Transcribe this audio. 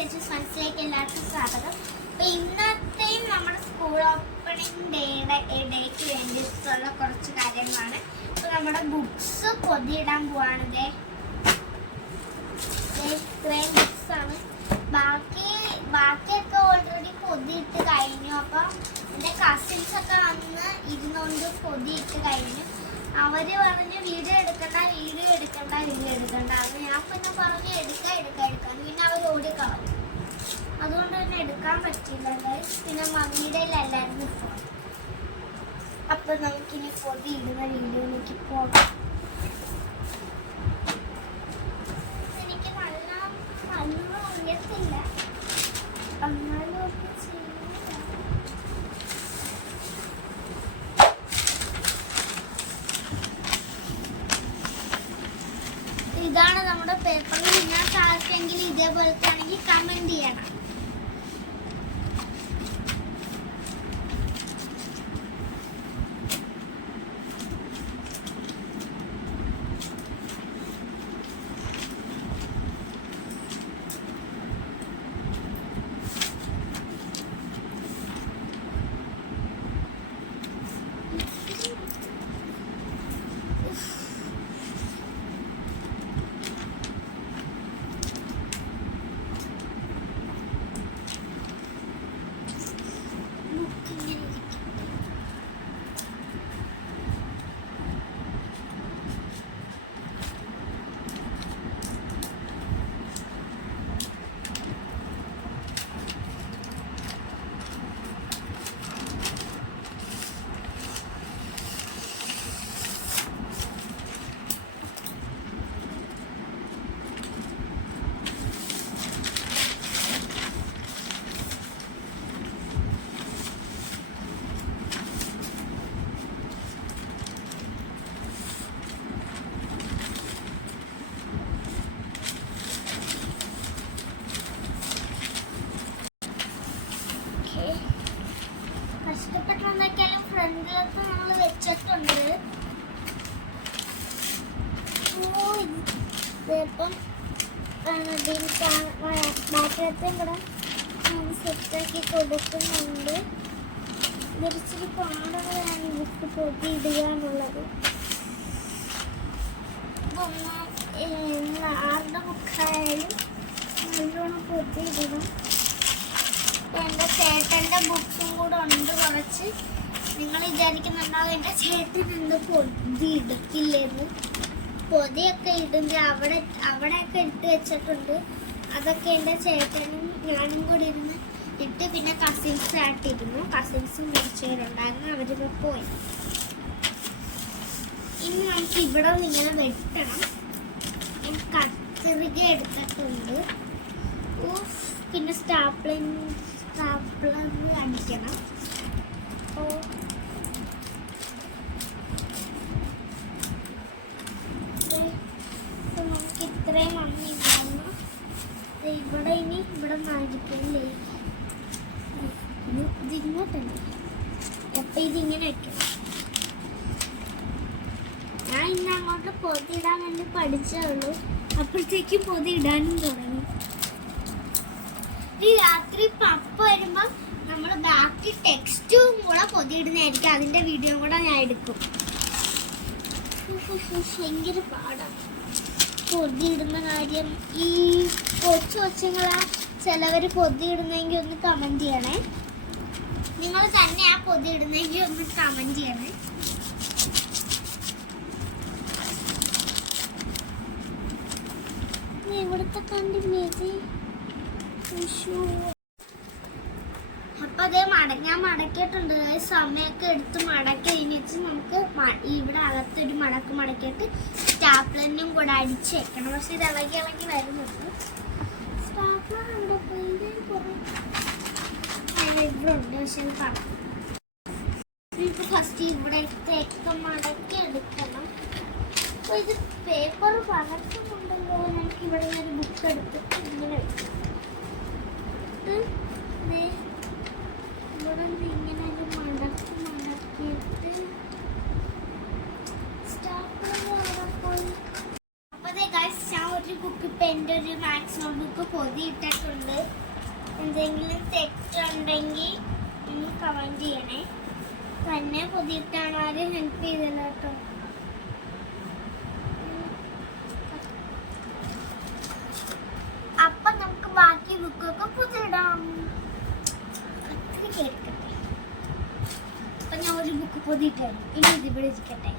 Teachers മനസ്സിലേക്ക് എല്ലാവർക്കും സ്വാഗതം. അപ്പോൾ ഇന്നത്തെയും നമ്മുടെ സ്കൂൾ ഓപ്പണിംഗ് ഡേക്ക് വേണ്ടിയിട്ടുള്ള കുറച്ച് കാര്യങ്ങളാണ്. അപ്പോൾ നമ്മുടെ ബുക്സ് പൊതിയിടാൻ പോവാണ്. ഇത്രയും ബുക്സാണ്. ബാക്കിയൊക്കെ ഓൾറെഡി പൊതിയിട്ട് കഴിഞ്ഞു. അപ്പം എൻ്റെ കസിൻസൊക്കെ വന്ന് ഇരുന്നുകൊണ്ട് പൊതിയിട്ട് കഴിഞ്ഞു. അവർ പറഞ്ഞ് വീഡിയോ എടുക്കണ്ട അത് ഞാൻ പിന്നെ പറഞ്ഞു എടുക്കാൻ പിന്നെ അവർ ഓടിക്കളഞ്ഞു. അതുകൊണ്ട് തന്നെ എടുക്കാൻ പറ്റില്ല. പിന്നെ മമ്മിയുടെ എല്ലാവരും ഫോൺ. അപ്പം നമുക്കിനി പൊതി ഇടുന്ന വീഡിയോയിലേക്ക് പോകാം. എനിക്ക് നല്ല ഉയർത്തില്ല, എന്നാലും ഒക്കെ ചെയ്യുന്നില്ല. ഇതാണ് നമ്മുടെ പേപ്പറിൽ. നിങ്ങൾക്ക് ആർക്കെങ്കിലും ഇതേപോലത്തെ ആണെങ്കിൽ കമന്റ് ചെയ്യണം. കഷ്ടപ്പെട്ടെന്നൊക്കെയാലും ഫ്രണ്ടിലൊക്കെ നമ്മൾ വെച്ചിട്ടുണ്ട്. ഇപ്പം ബാക്കിലത്തെയും കൂടെ സെറ്റാക്കി കൊടുക്കുന്നുണ്ട്. ഇതൊരിച്ചിരി പാടുകളാണ് ബുക്ക് പൊതിയിടുക എന്നുള്ളത്. ആരുടെ ബുക്കായാലും നല്ലോണം പൊതിയിടണം. എൻ്റെ ചേട്ടൻ്റെ ബുക്സും കൂടെ ഉണ്ട് കുറച്ച്. നിങ്ങൾ വിചാരിക്കുന്നുണ്ടാവും എൻ്റെ ചേട്ടൻ എന്ത് പൊതി എടുക്കില്ലെന്ന്. പൊതിയൊക്കെ ഇടുന്നത് അവിടെയൊക്കെ ഇട്ട് വെച്ചിട്ടുണ്ട്. അതൊക്കെ എൻ്റെ ചേട്ടനും ഞാനും കൂടി ഇരുന്ന് ഇട്ട് പിന്നെ കസിൻസ് ആയിട്ടിരുന്നു. കസിൻസും കുറച്ച് പേരുണ്ടായിരുന്നു, അവരിപ്പോൾ പോയി. ഇനി നമുക്ക് ഇവിടെ ഇങ്ങനെ വെട്ടണം. കത്രിക എടുത്തിട്ടുണ്ട്. പിന്നെ സ്റ്റാപ്ലർ അടിക്കണം. അപ്പോൾ നമുക്ക് ഇത്രയും മമ്മി ഉണ്ടാകുന്നു. ഇവിടെ നടിക്കല്ലേ, ഇതിങ്ങോട്ടല്ലേ. അപ്പം ഇതിങ്ങനെ വെക്കണം. ഞാൻ ഇന്ന് അങ്ങോട്ട് പൊതി ഇടാൻ വേണ്ടി പഠിച്ചേ ഉള്ളൂ. അപ്പോഴത്തേക്കും പൊതി ഇടാനും തുടങ്ങി. ഈ രാത്രി പപ്പ വരുമ്പം നമ്മൾ ബാക്കി ടെക്സ്റ്റും കൂടെ പൊതിയിടുന്നതായിരിക്കും. അതിൻ്റെ വീഡിയോ കൂടെ ഞാൻ എടുക്കും. ഭയങ്കര പാടാണ് പൊതിയിടുന്ന കാര്യം. ഈ കൊച്ചുങ്ങളാ ചിലവർ പൊതിയിടുന്നെങ്കിൽ ഒന്ന് കമൻറ്റ് ചെയ്യണേ. നിങ്ങൾ തന്നെ ആ പൊതിയിടുന്നെങ്കിൽ ഒന്ന് കമൻറ്റ് ചെയ്യണേ. ഇവിടുത്തെ കണ്ടില്ലേ? അപ്പൊ അതേ ഞാൻ മടക്കിയിട്ടുണ്ട്. സമയമൊക്കെ എടുത്ത് മടക്കി കഴിഞ്ഞിട്ട് നമുക്ക് ഇവിടെ അകത്തൊരു മടക്കിയിട്ട് സ്റ്റാപ്ലറിനും കൂടെ അടിച്ച് വെക്കണം. പക്ഷെ ഇത് ഇളകി വരുന്നുണ്ട്. സ്റ്റാപ്ലർ ഉണ്ട്, ഇവിടെ ഉണ്ട്. പക്ഷെ നമുക്ക് ഫസ്റ്റ് ഇവിടത്തേക്ക് മടക്കി എടുക്കണം. അപ്പൊ ഇത് പേപ്പർ പകർത്തുന്നുണ്ടല്ലോ. ഞങ്ങൾക്ക് ഇവിടെ ഒരു ബുക്ക് എടുത്തിട്ട് ഇങ്ങനെ വെക്കും. ഇവിടെ ഇങ്ങനെ ഒരു മടക്കിയിട്ട് സ്റ്റാപ്ലർ അവിടെ പോയി. അപ്പോഴേ ഗൈസ് ഞാൻ ഒരു ബുക്ക് ഇപ്പം എൻ്റെ ഒരു മാക്സിമം ബുക്ക് പൊതിയിട്ടിട്ടുണ്ട്. എന്തെങ്കിലും തെറ്റുണ്ടെങ്കിൽ ഒന്ന് കമൻറ്റ് ചെയ്യണേ. തന്നെ പൊതിയിട്ടാണ്, ആരും ഹെൽപ്പ് ചെയ്തില്ല കേട്ടോ. അപ്പം നമുക്ക് ബാക്കി ബുക്കൊക്കെ പൊതിയിടാം. കേൾക്കട്ടെ. അപ്പം ഞാൻ ഒരു ബുക്ക് പൊതിയിട്ടാണ്, ഇനി ഇത് ഇവിടെ ഇരിക്കട്ടെ.